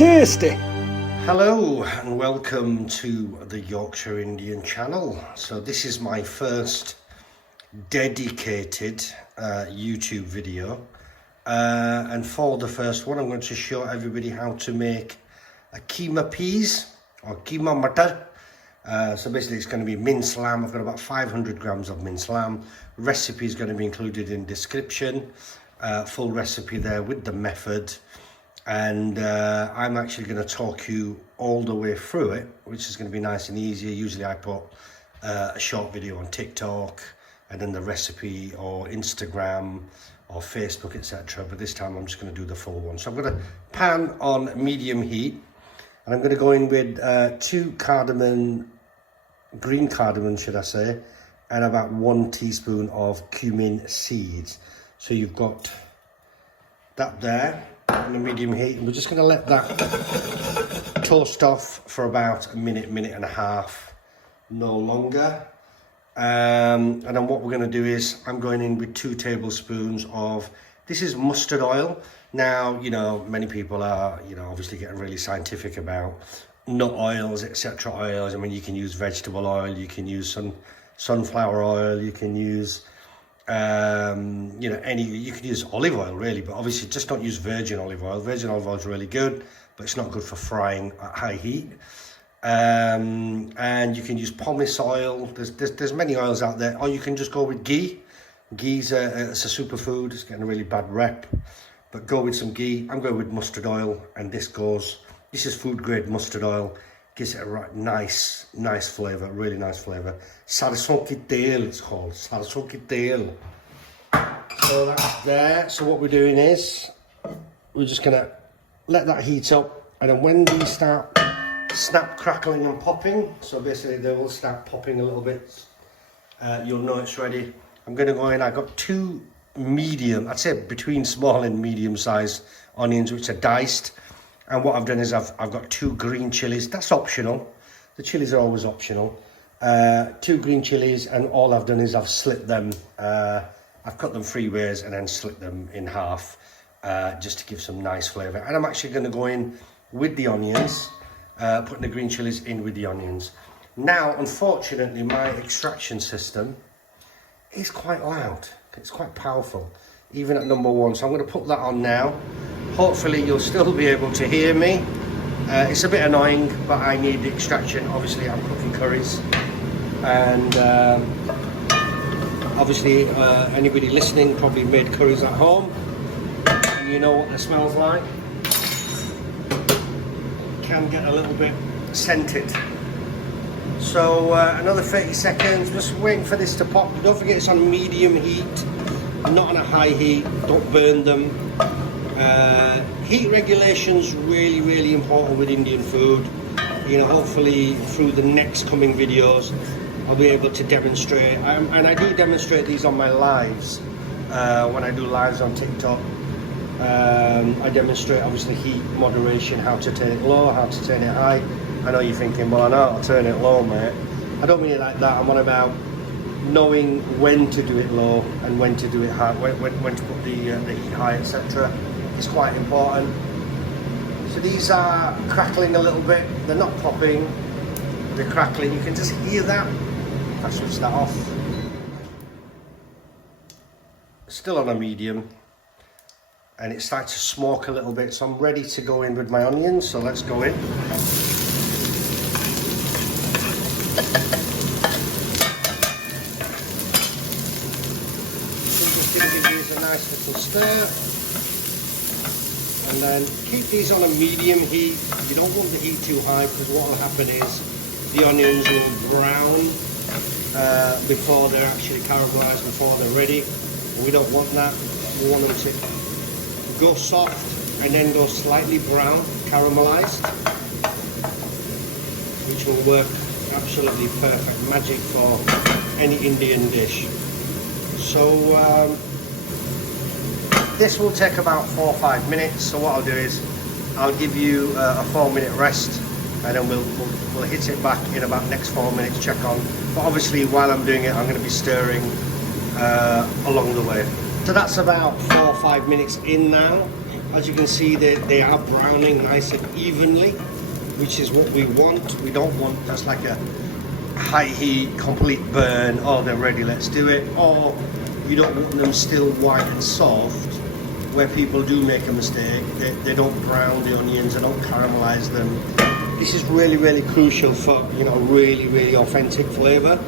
tasty. Hello and welcome to the Yorkshire Indian channel. So this is my first dedicated YouTube video, and for the first one I'm going to show everybody how to make a Keema peas or Keema Mattar. So basically it's going to be mince lamb. I've got about 500 grams of mince lamb. Recipe is going to be included in description. Full recipe there with the method. And I'm actually going to talk you all the way through it, which is going to be nice and easy. Usually I put a short video on TikTok and then the recipe, or Instagram or Facebook, etc. But this time I'm just going to do the full one. So I've got a pan on medium heat, and I'm going to go in with 2 green cardamom, should I say, and about 1 teaspoon of cumin seeds. So you've got that there on the medium heat, and we're just going to let that toast off for about a minute and a half, no longer. And then what we're going to do is I'm going in with 2 tablespoons of, this is mustard oil. Now, you know, many people are, you know, obviously getting really scientific about nut oils, etc. oils. I mean, you can use vegetable oil, you can use sunflower oil, you can use you know, you can use olive oil really, but obviously just don't use virgin olive oil. Virgin olive oil is really good, but it's not good for frying at high heat. And you can use pomace oil. There's many oils out there, or you can just go with ghee. Ghee's it's a superfood. It's getting a really bad rep, but go with some ghee. I'm going with mustard oil, and this is food grade mustard oil. Gives it a right nice flavour, really nice flavour. Sarson ki tel, it's called, sarson ki tel. So that's there. So what we're doing is we're just gonna let that heat up, and then when these start snap, crackling and popping, so basically they will start popping a little bit, you'll know it's ready. I'm gonna go in. I've got 2 medium, I'd say between small and medium sized onions, which are diced. And what I've done is I've got 2 green chilies. That's optional. The chilies are always optional. 2 green chilies, and all I've done is I've slit them. I've cut them 3 ways and then slit them in half, just to give some nice flavour. And I'm actually going to go in with the onions, putting the green chilies in with the onions. Now, unfortunately, my extraction system is quite loud. It's quite powerful, even at number 1. So I'm going to put that on now. Hopefully you'll still be able to hear me. It's a bit annoying, but I need the extraction. Obviously I'm cooking curries, and obviously anybody listening probably made curries at home, and you know what the smell's like. It can get a little bit scented. So another 30 seconds, just waiting for this to pop. Don't forget it's on medium heat, not on a high heat. Don't burn them. Heat regulation's really important with Indian food. You know, hopefully through the next coming videos I'll be able to demonstrate, and I do demonstrate these on my lives. When I do lives on TikTok, I demonstrate obviously heat moderation, how to turn it low, how to turn it high. I know you're thinking, well, I know how to turn it low, mate. I don't mean it like that. I'm on about knowing when to do it low and when to do it high, when to put the heat high, etc. It's quite important. So these are crackling a little bit. They're not popping, they're crackling. You can just hear that. I'll switch that off. Still on a medium, and it starts to smoke a little bit, so I'm ready to go in with my onions. So let's go in. Just give these a nice little stir. And then keep these on a medium heat. You don't want the heat too high, because what will happen is the onions will brown before they're actually caramelized, before they're ready. And we don't want that. We want them to go soft and then go slightly brown, caramelized, which will work absolutely perfect, magic for any Indian dish. So this will take about 4 or 5 minutes. So what I'll do is I'll give you a 4-minute rest, and then we'll hit it back in about next 4 minutes, check on. But obviously while I'm doing it, I'm going to be stirring along the way. So that's about 4 or 5 minutes in now. As you can see, they are browning nice and evenly, which is what we want. We don't want just like a high heat, complete burn, oh they're ready, let's do it. Or you don't want them still white and soft, where people do make a mistake. They don't brown the onions, they don't caramelize them. This is really, really crucial for, you know, really, really authentic flavour,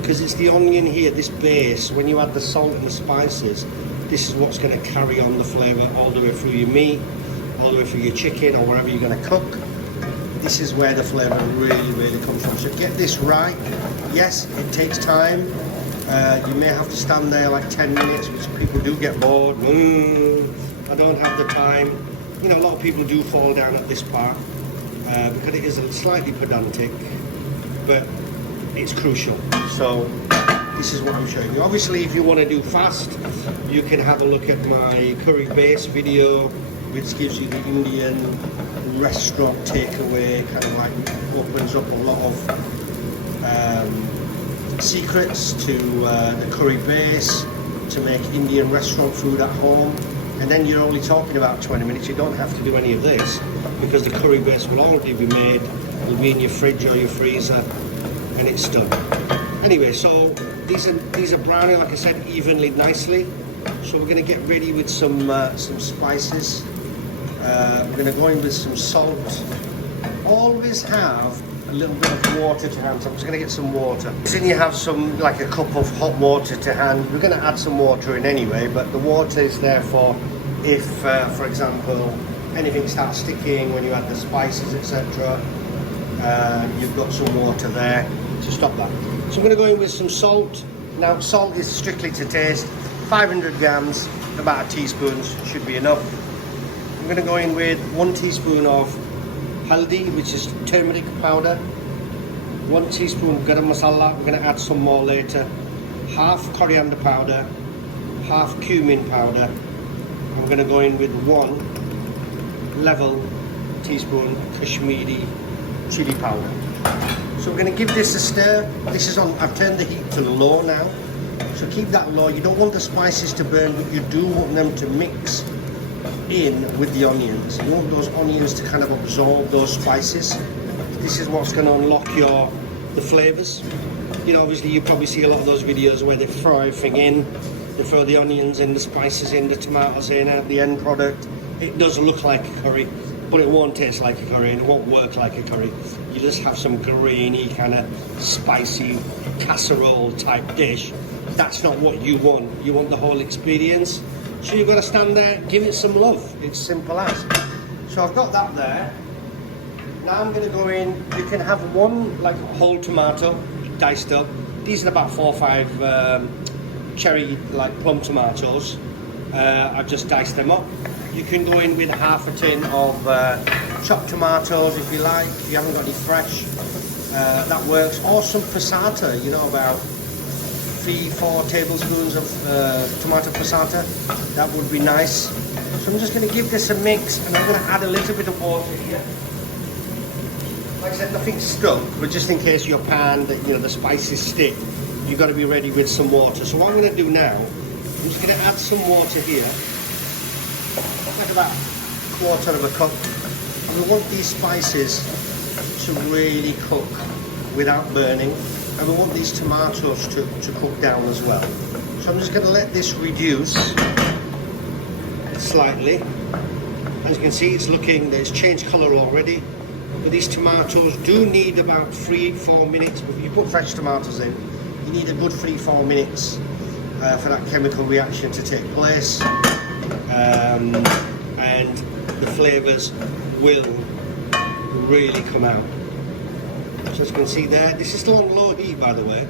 because it's the onion here, this base, when you add the salt and the spices, this is what's going to carry on the flavour all the way through your meat, all the way through your chicken or whatever you're going to cook. This is where the flavour really, really comes from. So get this right. Yes, it takes time. You may have to stand there like 10 minutes, which people do get bored. I don't have the time. You know, a lot of people do fall down at this part because it is slightly pedantic, but it's crucial. So this is what I'm showing you. Obviously, if you want to do fast, you can have a look at my curry base video, which gives you the Indian restaurant takeaway, kind of like opens up a lot of secrets to the curry base to make Indian restaurant food at home. And then you're only talking about 20 minutes. You don't have to do any of this because the curry base will already be made, will be in your fridge or your freezer, and it's done. Anyway, so these are browning, like I said, evenly, nicely. So we're going to get ready with some spices. We're going to go in with some salt. Always have a little bit of water to hand. So I'm just going to get some water. Then you have some, like a cup of hot water to hand. We're going to add some water in anyway, but the water is there for if, for example, anything starts sticking when you add the spices, etc. You've got some water there to stop that. So I'm going to go in with some salt. Now, salt is strictly to taste. 500 grams, about a teaspoon should be enough. I'm going to go in with 1 teaspoon of haldi, which is turmeric powder, 1 teaspoon garam masala. We're going to add some more later. Half coriander powder, half cumin powder. I'm going to go in with 1 level teaspoon Kashmiri chili powder. So we're going to give this a stir. This is on, I've turned the heat to low now. So keep that low. You don't want the spices to burn, but you do want them to mix in with the onions. You want those onions to kind of absorb those spices. This is what's going to unlock the flavors. You know, obviously you probably see a lot of those videos where they throw everything in. They throw the onions in, the spices in, the tomatoes in, the end product. It does look like a curry, but it won't taste like a curry and it won't work like a curry. You just have some grainy, kind of spicy casserole type dish. That's not what you want. You want the whole experience. So you've got to stand there, give it some love. It's simple as. So I've got that there. Now I'm going to go in. You can have 1 like whole tomato diced up. These are about 4 or 5 cherry like plum tomatoes. I've just diced them up. You can go in with half a tin of chopped tomatoes if you like. If you haven't got any fresh, that works. Or some passata, you know, about 3-4 tablespoons of tomato passata. That would be nice. So I'm just going to give this a mix, and I'm going to add a little bit of water here. Like I said, nothing's stuck, but just in case your pan, you know, the spices stick, you've got to be ready with some water. So what I'm going to do now, I'm just going to add some water here, like about 1/4 of a cup. And we want these spices to really cook without burning. And we want these tomatoes to cook down as well. So I'm just going to let this reduce slightly. As you can see, it's changed colour already. But these tomatoes do need about 3-4 minutes. If you put fresh tomatoes in, you need a good 3-4 minutes for that chemical reaction to take place. And the flavours will really come out. So as you can see there, this is still on low heat, by the way,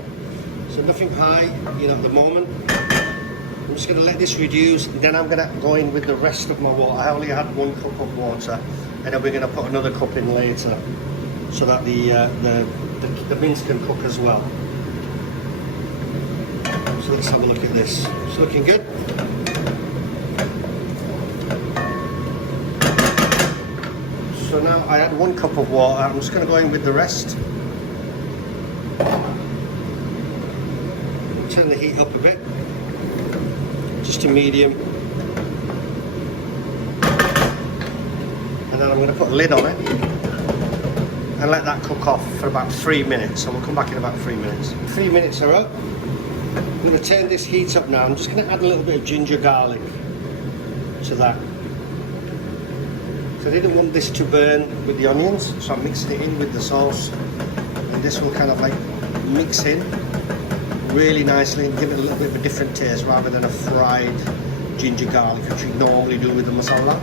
so nothing high, you know, at the moment. I'm just going to let this reduce, and then I'm going to go in with the rest of my water. I only had 1 cup of water, and then we're going to put another cup in later, so that the mince can cook as well. So let's have a look at this. It's looking good. So now I had 1 cup of water. I'm just going to go in with the rest. Turn the heat up a bit, just to medium. and then I'm going to put a lid on it and let that cook off for about 3 minutes. So we'll come back in about 3 minutes. 3 minutes are up. I'm going to turn this heat up now. I'm just going to add a little bit of ginger garlic to that. So I didn't want this to burn with the onions, so I mixed it in with the sauce, and this will kind of like mix in really nicely and give it a little bit of a different taste rather than a fried ginger garlic which we normally do with the masala.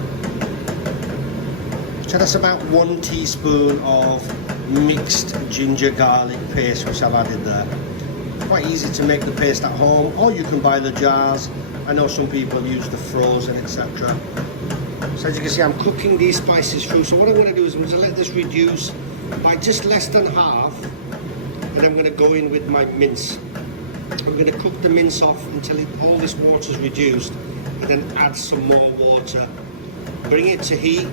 So that's about 1 teaspoon of mixed ginger garlic paste which I've added there. Quite easy to make the paste at home, or you can buy the jars. I know some people use the frozen, etc. So as you can see, I'm cooking these spices through. So what I'm going to do is I'm going to let this reduce by just less than half, and I'm going to go in with my mince. I'm going to cook the mince off until all this water is reduced, and then add some more water. Bring it to heat,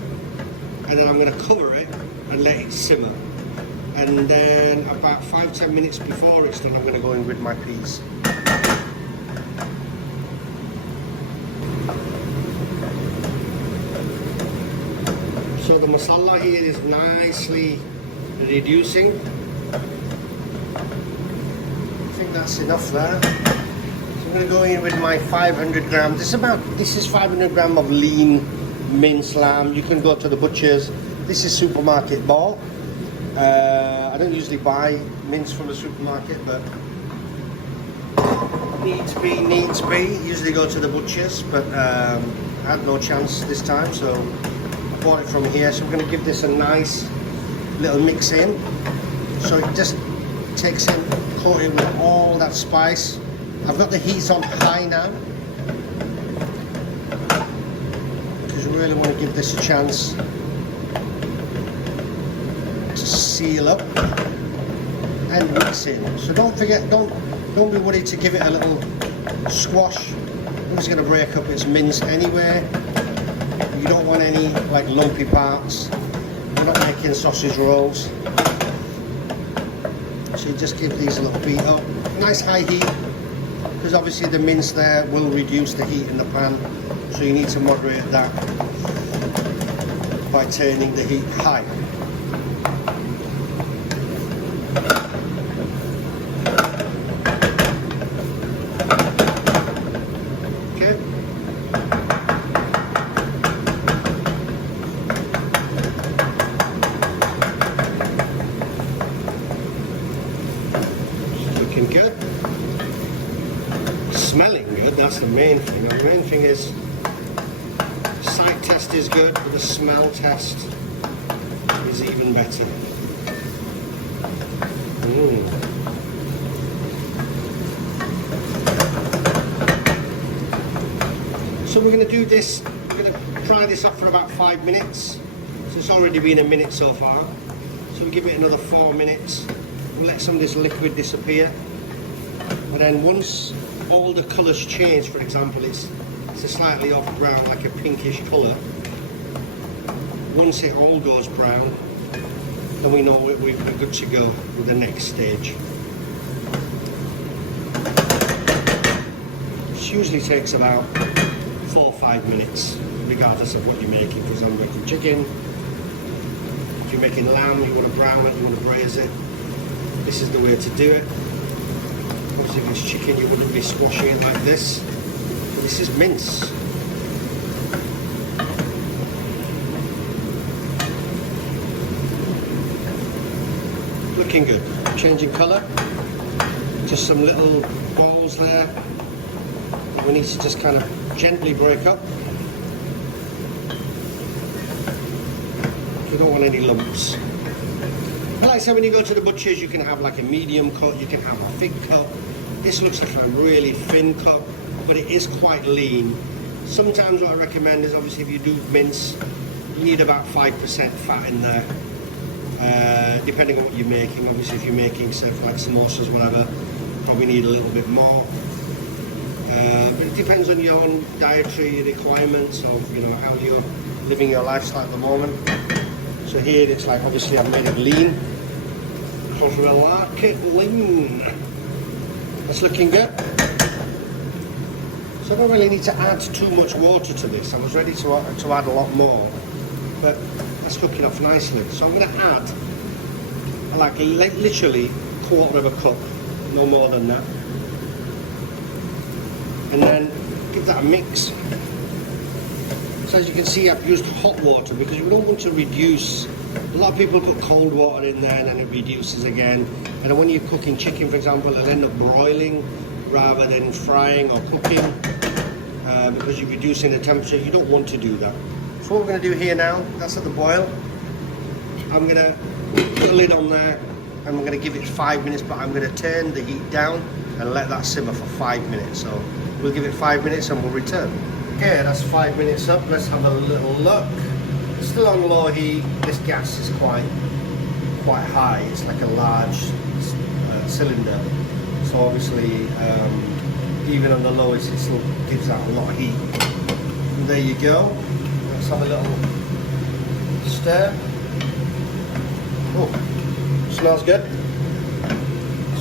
and then I'm going to cover it and let it simmer. And then about 5-10 minutes before it's done, I'm going to go in with my peas. So the masala here is nicely reducing. I think that's enough there. So I'm going to go in with my 500 grams. This is 500 grams of lean mince lamb. You can go to the butcher's. This is supermarket bought. I don't usually buy mince from the supermarket, but needs be. Usually go to the butcher's, but I had no chance this time, so I bought it from here. So we're going to give this a nice little mix in. So it just takes in, coat it with all that spice. I've got the heat on high now, because we really want to give this a chance to seal up and mix in. So don't forget, don't be worried to give it a little squash. It's going to break up its mince anyway. You don't want any like lumpy parts. We're not making sausage rolls. So you just give these a little beat up. Nice high heat, because obviously the mince there will reduce the heat in the pan. So you need to moderate that by turning the heat high. Good. Smelling good, that's the main thing. The main thing is sight test is good, but the smell test is even better. So we're going to do this, we're going to fry this up for about 5 minutes. So it's already been a minute so far. So we give it another 4 minutes. We'll let some of this liquid disappear. And then once all the colours change, for example, it's a slightly off brown, like a pinkish colour. Once it all goes brown, then we know we're good to go with the next stage. Which usually takes about 4 or 5 minutes, regardless of what you're making. For example, making chicken. If you're making lamb, you want to brown it, you want to braise it. This is the way to do it. Obviously, if it's chicken, you wouldn't be squashing it like this. But this is mince. Looking good. Changing colour. Just some little balls there. We need to just kind of gently break up. You don't want any lumps. But like I said, when you go to the butcher's, you can have like a medium cut, you can have a thick cut. This looks like a really thin cut, but it is quite lean. Sometimes what I recommend is, obviously, if you do mince, you need about 5% fat in there, depending on what you're making. Obviously, if you're making stuff like samosas, whatever, probably need a little bit more. But it depends on your own dietary requirements of, you know, how you're living your lifestyle at the moment. So here it's like, obviously I've made it lean, because we like it lean. It's looking good. So I don't really need to add too much water to this. I was ready to add a lot more, but that's cooking off nicely. So I'm going to add like literally a quarter of a cup, no more than that. And then give that a mix. So as you can see, I've used hot water because we don't want to reduce. A lot of people put cold water in there and then it reduces again. And when you're cooking chicken, for example, it'll end up broiling rather than frying or cooking because you're reducing the temperature. You don't want to do that. So what we're going to do here now, that's at the boil. I'm going to put the lid on there and we're going to give it 5 minutes, but I'm going to turn the heat down and let that simmer for 5 minutes. So we'll give it 5 minutes and we'll return. Okay, that's 5 minutes up. Let's have a little look. It's still on low heat. This gas is quite high. It's like a large cylinder. So obviously, even on the lowest, it still gives out a lot of heat. And there you go. Let's have a little stir. Oh, smells good.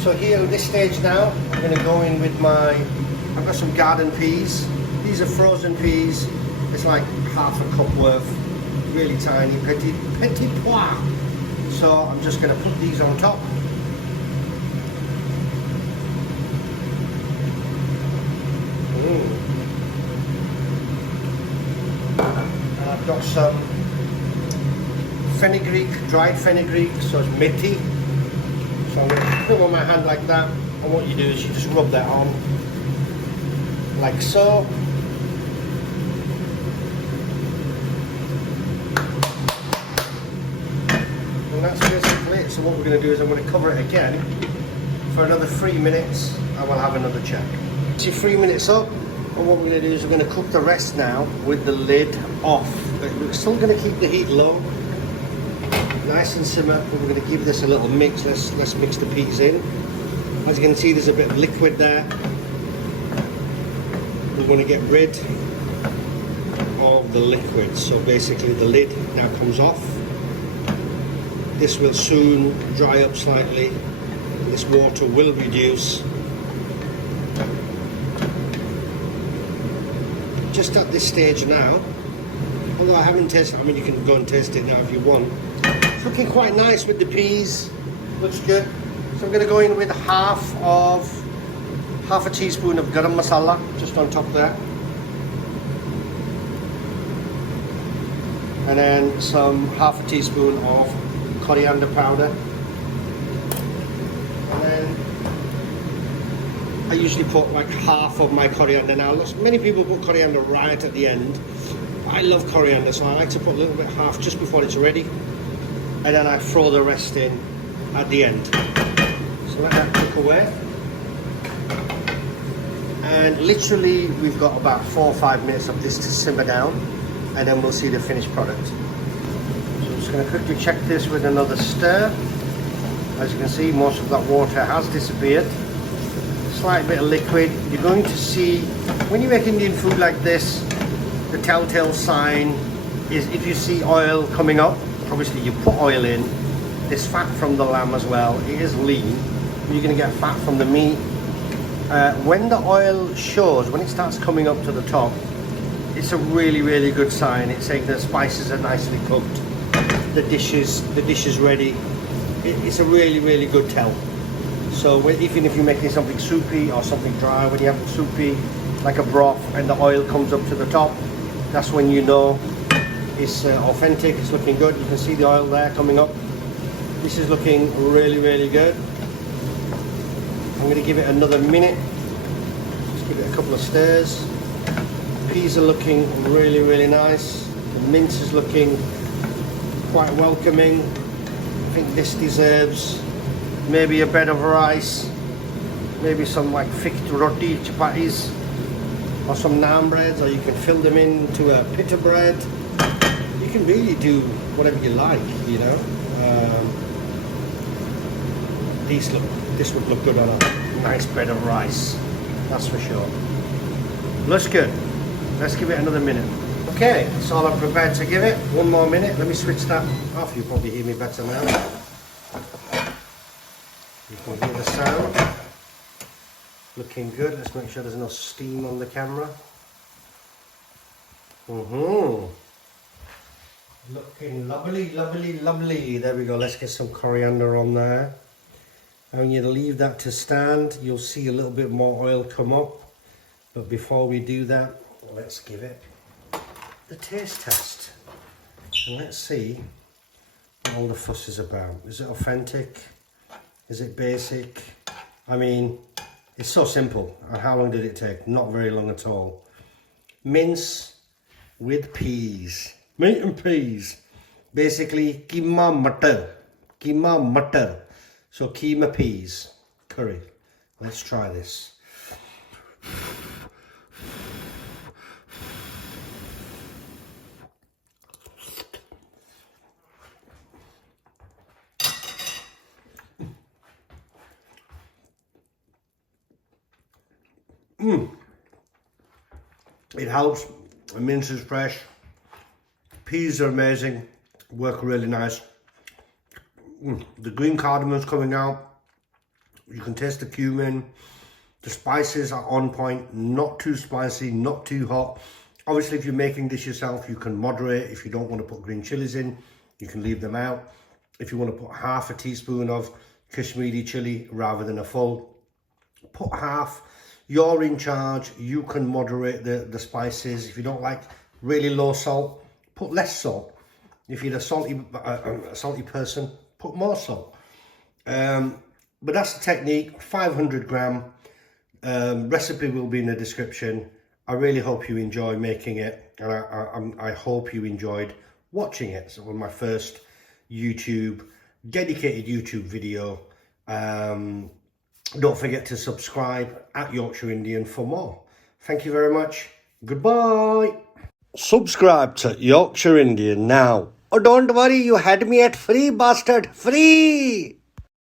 So here at this stage now, I'm going to go in with I've got some garden peas. These are frozen peas. It's like half a cup worth, really tiny, petit pois. So I'm just going to put these on top. And I've got some fenugreek, dried fenugreek, so it's Methi. So I'm going to put it on my hand like that, and what you do is you just rub that on, like so. And that's basically it. So what we're going to do is I'm going to cover it again for another 3 minutes, and we'll have another check. See, 3 minutes up, and what we're going to do is we're going to cook the rest now with the lid off. But we're still going to keep the heat low, nice and simmer. But we're going to give this a little mix. Let's mix the peas in. As you can see, there's a bit of liquid there. We're going to get rid of the liquid. So basically, the lid now comes off. This will soon dry up slightly. This water will reduce. Just at this stage now, although I haven't tasted, I mean you can go and taste it now if you want. It's looking quite nice with the peas, looks good. So I'm going to go in with half a teaspoon of Garam Masala, just on top there. And then half a teaspoon of coriander powder. And then I usually put like half of my coriander. Now, many people put coriander right at the end. I love coriander, so I like to put a little bit, half just before it's ready. And then I throw the rest in at the end. So let that cook away. And literally, we've got about 4 or 5 minutes of this to simmer down, and then we'll see the finished product. So I'm just going to quickly check this with another stir. As you can see, most of that water has disappeared. Slight bit of liquid. You're going to see when you make Indian food like this, the telltale sign is if you see oil coming up. Obviously you put oil in. There's fat from the lamb as well. It is lean. You're going to get fat from the meat. When the oil shows, when it starts coming up to the top, it's a really good sign. It's saying the spices are nicely cooked. The dish is ready. It's a really good tell. So even if you're making something soupy or something dry, when you have it soupy, like a broth, and the oil comes up to the top, that's when you know it's authentic, it's looking good. You can see the oil there coming up. This is looking really good. I'm going to give it another minute. Just give it a couple of stirs. Peas are looking really nice. The mince is looking quite welcoming. I think this deserves maybe a bed of rice, maybe some like thick roti chapatis, or some naan breads, or you can fill them into a pita bread. You can really do whatever you like, you know. This would look good on a nice bed of rice, that's for sure. Looks good. Let's give it another minute. Okay, that's all I'm prepared to give it. One more minute. Let me switch that off. You probably hear me better now. You can hear the sound. Looking good. Let's make sure there's no steam on the camera. Looking lovely, lovely, lovely. There we go. Let's get some coriander on there. And you leave that to stand. You'll see a little bit more oil come up. But before we do that, let's give it the taste test. And let's see what all the fuss is about. Is it authentic? Is it basic? I mean, it's so simple. And how long did it take? Not very long at all. Mince with peas. Meat and peas. Basically, Keema Mattar. Keema Mattar. So Keema peas. Curry. Let's try this. It helps. The mince is fresh. Peas are amazing. Work really nice. The green cardamom is coming out. You can taste the cumin. The spices are on point. Not too spicy, not too hot. Obviously, if you're making this yourself, you can moderate. If you don't want to put green chilies in, you can leave them out. If you want to put half a teaspoon of Kashmiri chili rather than a full, put half. You're in charge. You can moderate the spices. If you don't like really low salt, put less salt. If you're a salty person, put more salt. But that's the technique. 500 gram. Recipe will be in the description. I really hope you enjoy making it, and I hope you enjoyed watching it. So, it was my first dedicated YouTube video. Don't forget to subscribe at Yorkshire Indian for more. Thank you very much. Goodbye. Subscribe to Yorkshire Indian now. Oh, don't worry, you had me at free, bastard. Free!